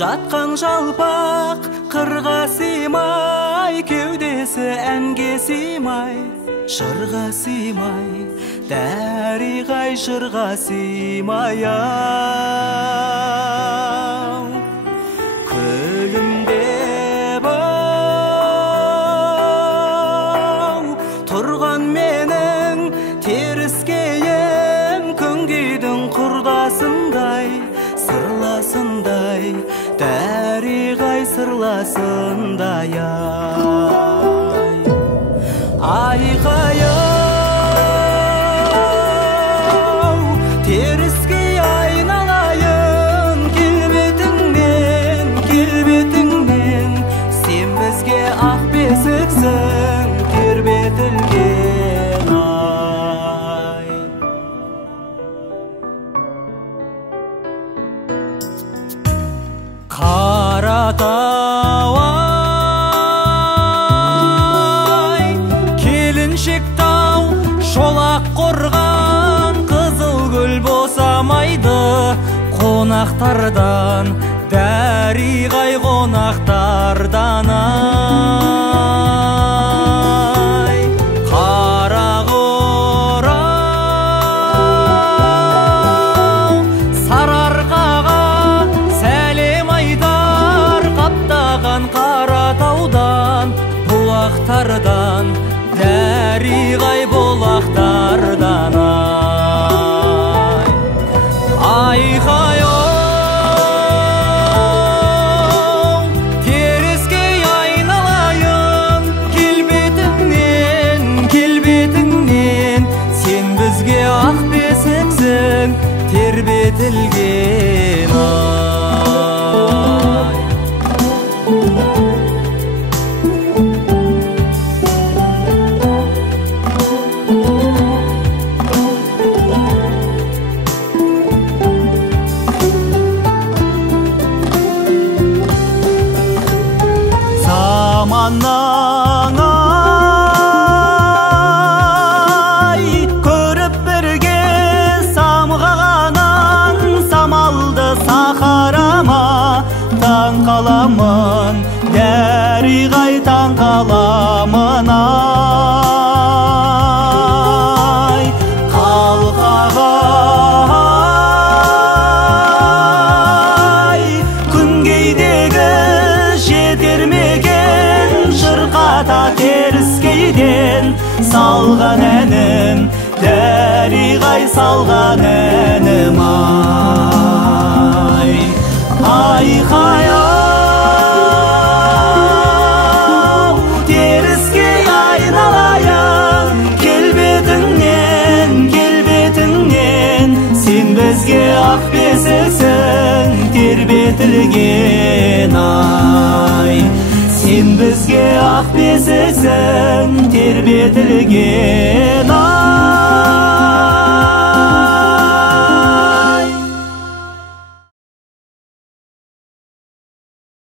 жатқан жалпақ қырға сыймай, кеудесі әнге сыймай, жырға сыймай, дәріғай жырға сыймай ау. Күлімдеп ау тұрған менің теріскейім, күнгейдің құрдасындай, сырласындай, дәріғай сырласындай айқайым, теріскей айналайын, келбетіңнен, келбетіңнен, сен бізге ақ бесіксің, тербетілген ай. Қаратау ай, келіншек тау, шолақ қорған, қызыл гүл босамайды қонақтардан, дәріғай қонақтардан ай. Қарағорау Сарыарқаға сәлем айтар, қаптаған Қаратаудан, бұлақтардан, дәріғай бұлақтардан ай. Айқайым, теріскей айналайын, келбетіңнен, келбетіңнен, сен бізге ақ бесіксің, тербетілген ай. Заманнан ай, көріп бірге самғаған, самалды сахарама таң қаламын, дәріғай таң қаламын ай. Қалқағай күнгейдегі жетермеген, жырқата теріскейден салған әнім, дәріғай салған әнім ай. Айқайым, теріскей айналайын, келбетіңнен, келбетіңнен, сен бізге ақ бесіксің, тербетілген ай. Сен бізге ақ бесіксің, тербетілген ай.